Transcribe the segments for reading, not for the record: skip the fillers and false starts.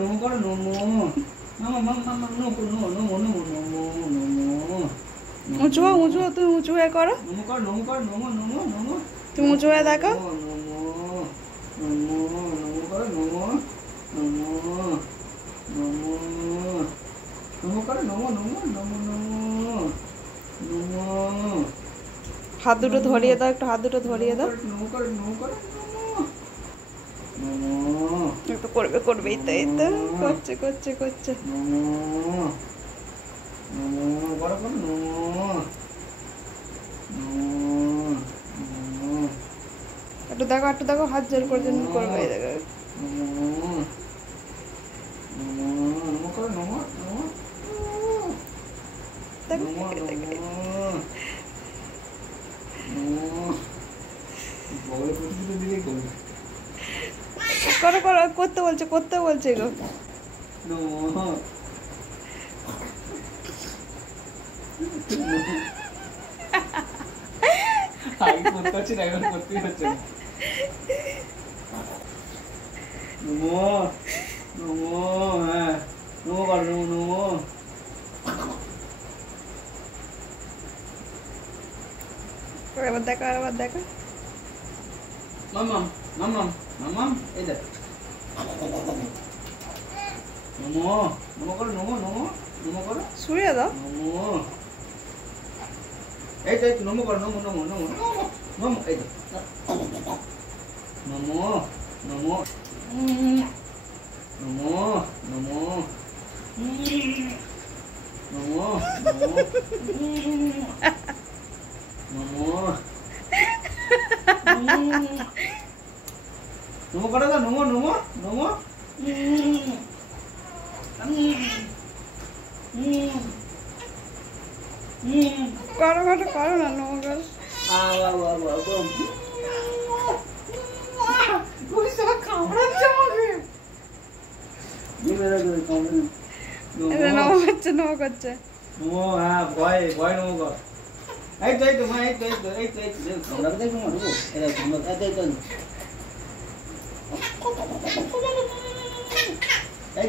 নমো করো নমো মামা মামা মামা নমো নমো নমো নমো নমো উঁচু উঁচু তুমি উঁচু হয়ে করো নমো করো নমো নমো নমো তুমি উঁচু হয়ে দেখো নমো নমো নমো করো নমো নমো নমো নমো করো নমো নমো নমো নমো নমো হাত দুটো ধরিয়ে দাও একটু হাত দুটো ধরিয়ে দাও নমো করো নমো করো নমো একটু করবে করবে এই তো করছে করছে করছে নমো নমো বড় করো নমো নমো নমো একটু দেখো হাত জোর করে জন্য করবে এই দেখো নমো নমো নমো করো নমো নমো নমো নমো বড় করতে দিলে করবে করো করো করতে বলছে গো নমো আগে করতে হচ্ছে না এখন করতেই হচ্ছে না নমো নমো হ্যাঁ নমো কর নমো নমো এবার দেখো মামাম মামাম মামাম এই দেখ নমো নমো করো নমো নমো নমো করো শুয়ে দাও নমো এই দেখ নমো করো নমো নমো নমো নমো নমো এই দেখ নমো নমো নমো নমো নমো নমো নমো করো না নমো নমো নমো করো না নমো করো নমো করছে নমো হ্যাঁ ভয় ভয় নমো কর এই তো মা এই তো আমরা দেখো মা রুকো এই দেখো আমরা এই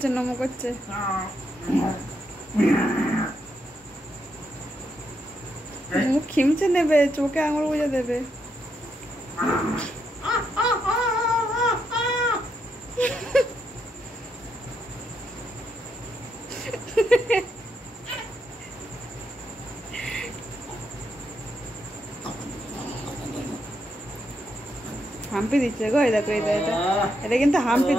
তো নমো করছে মুখ খিমচে নেবে চোখে আঙুল বুঝে দেবে হাম্পি দিচ্ছে গো এই দেখো এটা কিন্তু হাম্পি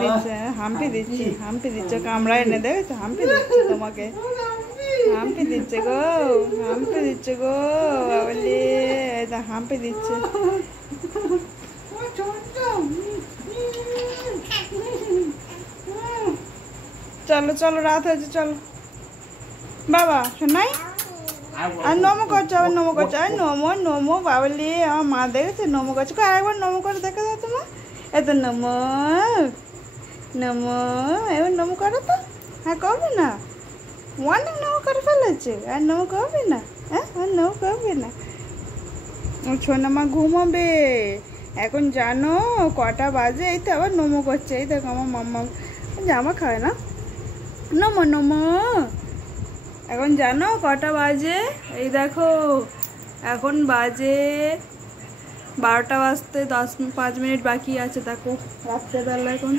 দিচ্ছে কামড়ায় এনে দেখেছো হাম্পি দিচ্ছে তোমাকে হাম্পি দিচ্ছে গো বাবলি এটা হাম্পি দিচ্ছে চলো রাত হয়েছে চলো বাবা শোনাই আর নমো করছো আবার নমো বাবলি আমার মা দেখেছে নমো করছো আরেকবার নমো করে দেখে দাও তোমার এত নমো এবার নমো করো তো হ্যাঁ করবে না অনেক নমো করে ফেলেছে আর নমো করবে না হ্যাঁ আর নমো করবে না ছোনা মা ঘুমাবে এখন জানো কটা বাজে এই তো আবার নমো করছে এই দেখো আমার মাম্মা জামা খায় না নমো এখন জানো কটা বাজে এই দেখো এখন বাজে 12টা বাজতে 5 মিনিট বাকি আছে দেখো রাত্রেবেলা এখন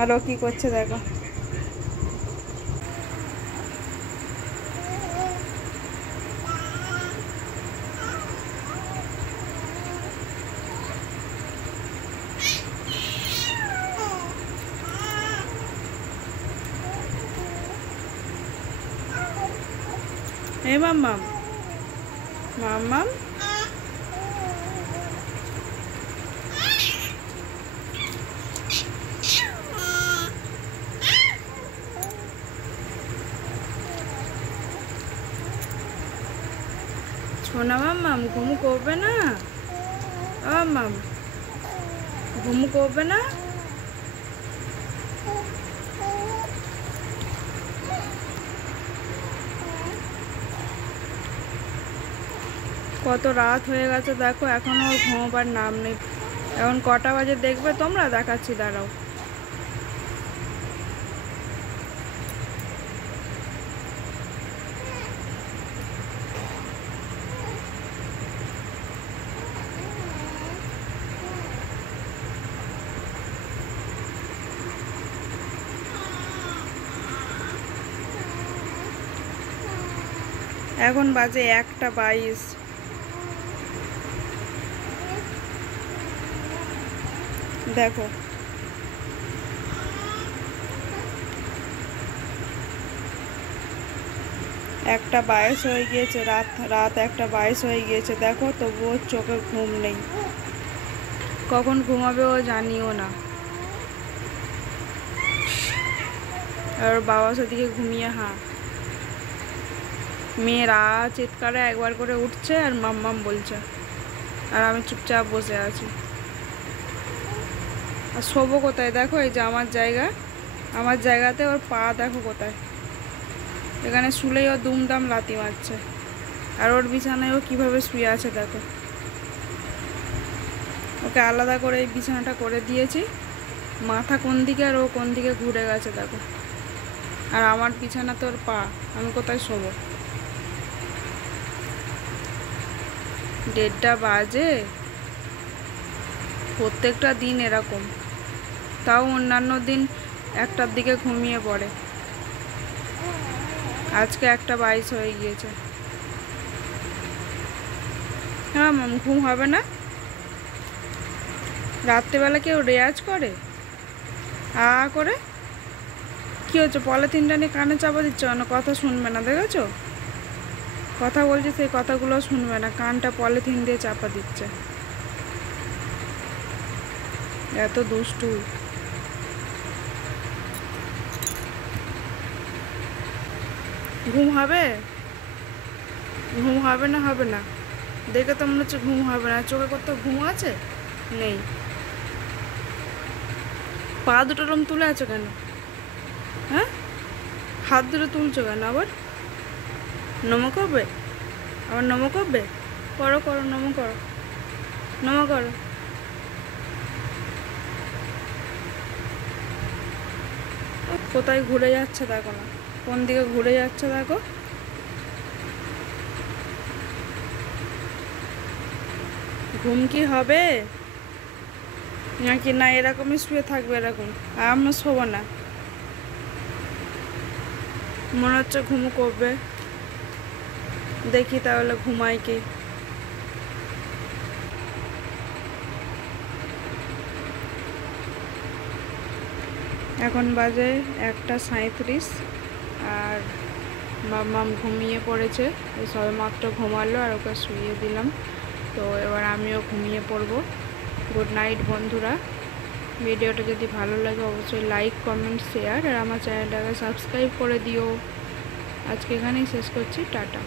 আরও কি করছে দেখো Hey, Mama. Mama. না মাম্মাম ঘুমু করবে না? মাম্মাম ঘুমু করবে না? কত রাত হয়ে গেছে দেখো, এখনো ওর ঘুমোবার নাম নেই। এখন কটা বাজে দেখবে তোমরা, দেখাচ্ছি দাঁড়াও। এখন বাজে 1:22। দেখো একটা 22 হয়ে গিয়েছে, রাত 1:22 হয়ে গিয়েছে। দেখো তবুও চোখে ঘুম নেই। কখন ঘুমাবে ও জানিও না। আর বাবা সেদিকে ঘুমিয়ে মেয়েরা চিৎকারে একবার করে উঠছে আর মাম্মাম বলছে, আর আমি চুপচাপ বসে আছি। আর শোবো কোথায় দেখো? এই যে আমার জায়গাতে ওর পা দেখো কোথায়। এখানে শুলেই ও দুমদাম লাথি মারছে। আর ওর বিছানায় ও কীভাবে শুয়ে আছে দেখো। ওকে আলাদা করে এই বিছানাটা করে দিয়েছি। মাথা কোন দিকে আর ও কোন দিকে ঘুরে গেছে দেখো। আর আমার বিছানা তো ওর পা, আমি কোথায় শোবো? 1:30 বাজে। প্রত্যেকটা দিন এরকম। তাও অন্যান্য দিন 1টার দিকে ঘুমিয়ে পড়ে। আজকে 1:22 হয়ে গিয়েছে। হ্যাঁ মাম, ঘুম হবে না? রাত্রেবেলা কেউ রেয়াজ করে করে? কি হচ্ছে, পলিথিনটা নিয়ে কানে চাপা দিচ্ছ না? কথা শুনবে না, দেখেছো? কথা বলছে, সেই কথাগুলো শুনবে না, কানটা পলিথিন দিয়ে চাপা দিচ্ছে। এত দুষ্টু। ঘুম হবে? ঘুম হবে না? হবে না দেখে তো মনে হচ্ছে ঘুম হবে না। চোখে কত ঘুম আছে? নেই। পা দুটো রম তুলে আছো কেন? হ্যাঁ, হাত দুটো তুলছো কেন? আবার নমো করবে? আবার নমো করবে? করো করো, নমো করো, নমো করো। কোথায় ঘুরে যাচ্ছে দেখো না, কোন দিকে ঘুরে যাচ্ছে দেখো। ঘুম কি হবে নাকি না এরকমই শুয়ে থাকবে এরকম? আমি শোবো না, মনে হচ্ছে ঘুমু করবে। দেখি তাহলে ঘুমাই কি। এখন বাজে 1:37 আর মাম্মাম ঘুমিয়ে পড়েছে। সবেমাত্র ঘুমালো আর ওকে শুইয়ে দিলাম। তো এবার আমিও ঘুমিয়ে পড়বো। গুড নাইট বন্ধুরা। ভিডিওটা যদি ভালো লাগে অবশ্যই লাইক, কমেন্ট, শেয়ার আর আমার চ্যানেলটাকে সাবস্ক্রাইব করে দিও। আজকে এখানেই শেষ করছি। টাটা।